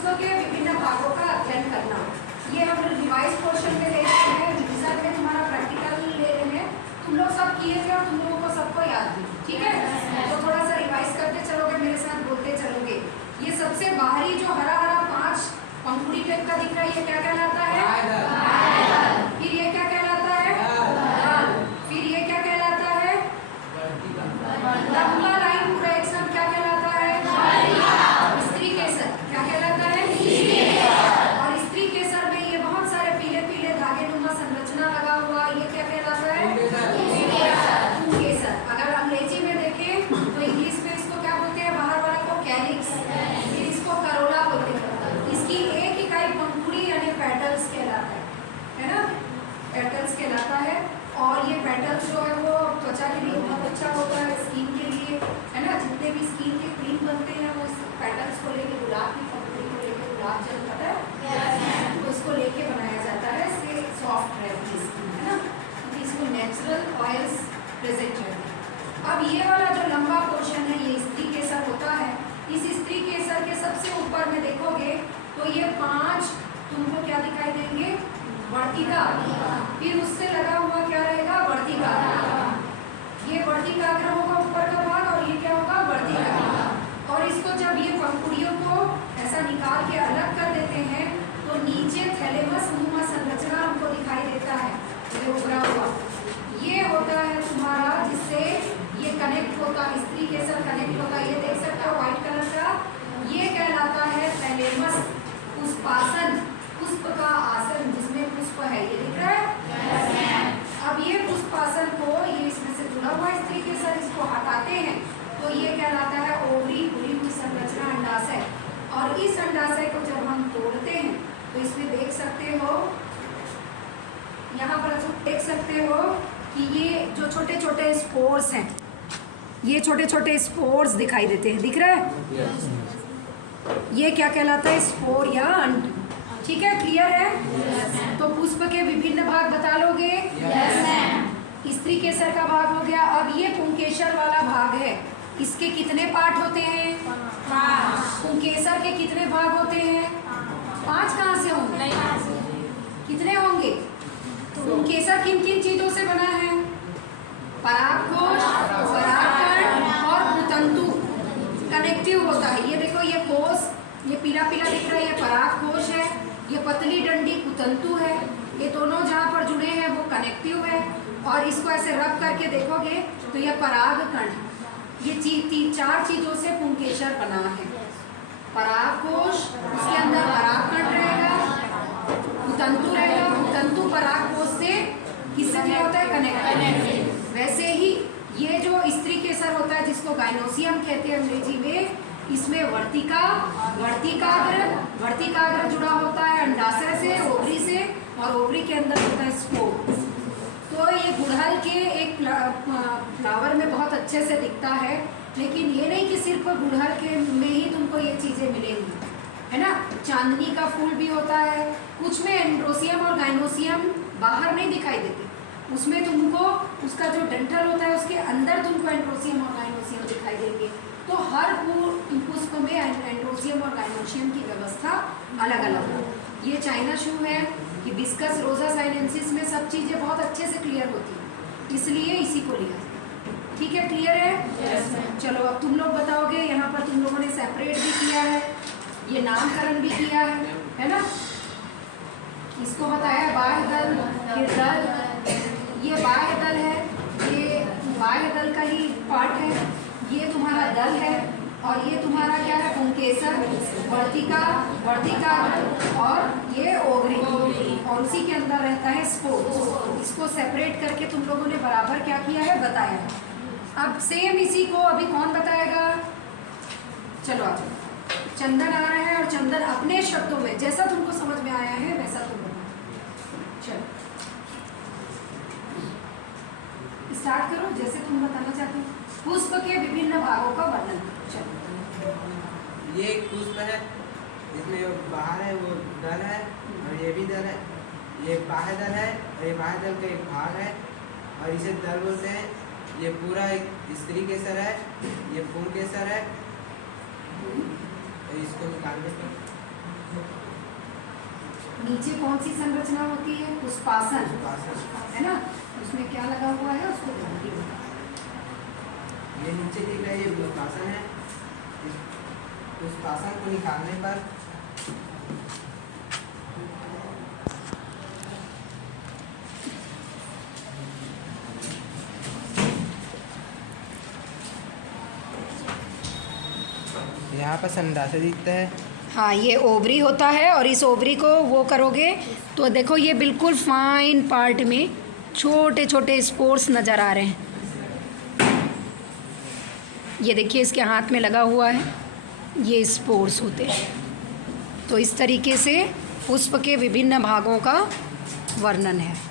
पुष्प के विभिन्न भागों का अध्ययन करना। ये हम रिवाइज पोर्शन में ले रहे हैं, रिविजन में तुम्हारा प्रैक्टिकल ले रहे हैं। तुम लोग सब किए थे और तुम लोगों को सबको याद भी, ठीक है? तो थोड़ा सा रिवाइज करते चलोगे, मेरे साथ बोलते चलोगे। ये सबसे बाहरी जो हरा हरा 5 पंखुड़ी टाइप का दिख रहा है, ये क्या कहलाता है? फिर ये क्या कहलाता है? फिर ये क्या कहलाता है? लंबा लाइन पूरा एक साथ क्या कहलाता है? स्त्री केसर। क्या कहलाता है? और स्त्री केसर में ये बहुत सारे पीले पीले धागे नुमा संरचना लगा हुआ, ये क्या कहलाता है? केसर। अगर अंग्रेजी में देखें तो इंग्लिश में इसको क्या बोलते हैं? बाहर वाला को कैलिक्स, फिर इसको करोला बोलते हैं। इसकी एक इकाई पंखुड़ी यानी पेटल्स कहलाता है ना? पेटल्स कहलाता है। और ये पेटल्स जो है वो त्वचा के लिए बहुत अच्छा होता है, स्किन के लिए, है ना? जितने भी स्किन के क्रीम बनते हैं वो पेटल्स को लेके, गुलाब की पंखुड़ी को लेके, गुलाब जल पता है तो उसको लेके बनाया जाता है, इससे सॉफ्ट रहती है स्किन, है ना? क्योंकि इसमें नेचुरल ऑयल्स प्रेजेंट रहते हैं। अब ये वाला जो लंबा पोर्शन है ये स्त्री केसर होता है। इस स्त्री केसर के सबसे ऊपर में देखोगे तो ये 5 तुमको क्या दिखाई देंगे? वर्तिका। फिर उससे लगा हुआ क्या रहेगा? वर्तिका। ये वर्तिकाग्र होगा ऊपर का भाग, और ये क्या होगा? वर्तिका। और इसको जब ये पंखुड़ियों को ऐसा निकाल के अलग कर देते हैं तो नीचे थैलेमस नुमा संरचना हमको दिखाई देता है, ये उभरा हुआ। ये होता है तुम्हारा जिससे ये कनेक्ट होता है, स्त्री केसर कनेक्ट होता है। ये देख सकते हो व्हाइट कलर का, ये कहलाता है थैलेमस। पुष्पासन, पुष्प का आसन जिसमें पुष्प है, ये दिख रहा है? अब ये पुष्पासन को, ये इसमें से जुड़ा हुआ स्त्री केसर, इसको हटाते हैं तो ये कहलाता है ओवरी, पूरी हुई संरचना, अंडाशय। और इस अंडाशय को जब हम तोड़ते हैं तो इसमें देख सकते हो, यहाँ पर देख सकते हो कि ये जो छोटे छोटे स्पोर्स हैं, ये छोटे छोटे स्पोर्स दिखाई देते हैं, दिख रहा है? ये क्या कहलाता है? स्पोर या अंड। ठीक है, क्लियर है? तो पुष्प के विभिन्न भाग बता लोगे? स्त्री केसर का भाग हो गया। अब ये पुंकेसर वाला भाग है, इसके कितने पार्ट होते हैं? 5। पुंकेसर के कितने भाग होते हैं? 5 कहाँ से होंगे? कितने होंगे? पुंकेसर किन किन चीजों से बना है? परागकोश, परागकण और कुतंतु कनेक्टिव होता है। ये देखो, ये कोश, ये पीला पीला दिख रहा है, ये परागकोश है। ये पतली डंडी कुतंतु है। ये दोनों जहाँ पर जुड़े हैं वो कनेक्टिव है। और इसको ऐसे रब करके देखोगे तो ये परागकण है। ये 4 चीजों से पुंकेसर बना है। परागकोश, उसके अंदर परागकण रहेगा, कुतंतु रहेगा। कुतंतु परागकोश से किससे क्या होता है? कनेक्ट। वैसे ही ये जो स्त्री केसर होता है जिसको गाइनोसियम कहते हैं अंग्रेजी में, इसमें वर्तिका, वर्तिकाग्र जुड़ा होता है अंडाशय से, ओवरी से, और ओवरी के अंदर होता है स्पोर। तो ये गुड़हल के एक फ्लावर में बहुत अच्छे से दिखता है, लेकिन ये नहीं कि सिर्फ गुड़हल के में ही तुमको ये चीज़ें मिलेंगी, है ना? चांदनी का फूल भी होता है, कुछ में एंड्रोसियम और गाइनोसियम बाहर नहीं दिखाई देते, उसमें तुमको उसका जो डंठल होता है उसके अंदर तुमको एंड्रोसियम और गाइनोसियम दिखाई देंगे। तो हर पुष्प में एंड्रोसियम और गाइनोसियम की व्यवस्था अलग अलग है। ये चाइना शू है, हिबिस्कस रोजा साइनेंसिस में सब चीज़ें बहुत अच्छे से क्लियर होती हैं, इसलिए इसी को लिया। ठीक है, क्लियर है? yes, चलो अब तुम लोग बताओगे। यहाँ पर तुम लोगों ने सेपरेट भी किया है, ये नामकरण भी किया है ना? इसको बताया बाह्य दल, फिर दल। ये बाह्य दल है, ये बाह्य दल का ही पार्ट है। ये तुम्हारा दल है, और ये तुम्हारा क्या है? पुंकेसर, वर्तिका, और ये ओवरी, और उसी के अंदर रहता है स्पोर। इसको सेपरेट करके तुम लोगों ने बराबर क्या किया है? बताया है। अब सेम इसी को अभी कौन बताएगा? चलो आ जाओ। चंदन आ रहा है, और चंदन अपने शब्दों में जैसा तुमको समझ में आया है वैसा तुम बताओ। चलो स्टार्ट करो, जैसे तुम बताना चाहते हो। पुष्प के विभिन्न भागों का वर्णन। चलो, ये एक पुष्प है, इसमें बाहर है वो दल है, और ये भी दल है। ये बाह्य दल है, और ये बाह्य दल का एक भाग है, और इसे दल बोलते हैं। ये पूरा एक स्त्री केसर है, ये पुंकेसर है। तो इसको निकाल देते हैं। नीचे कौन सी संरचना होती है? पुष्पासन, पुष्पासन। है ना? उसमें क्या लगा हुआ है उसको जल्दी बता। ये नीचे दिख रहा है ये पुष्पासन है। इस पुष्पासन को निकालने पर यहाँ पर संडासे दिखता है। हाँ, ये ओवरी होता है और इस ओवरी को वो करोगे तो देखो ये बिल्कुल फाइन पार्ट में छोटे छोटे स्पोर्स नज़र आ रहे हैं। ये देखिए इसके हाथ में लगा हुआ है, ये स्पोर्स होते हैं। तो इस तरीके से पुष्प के विभिन्न भागों का वर्णन है।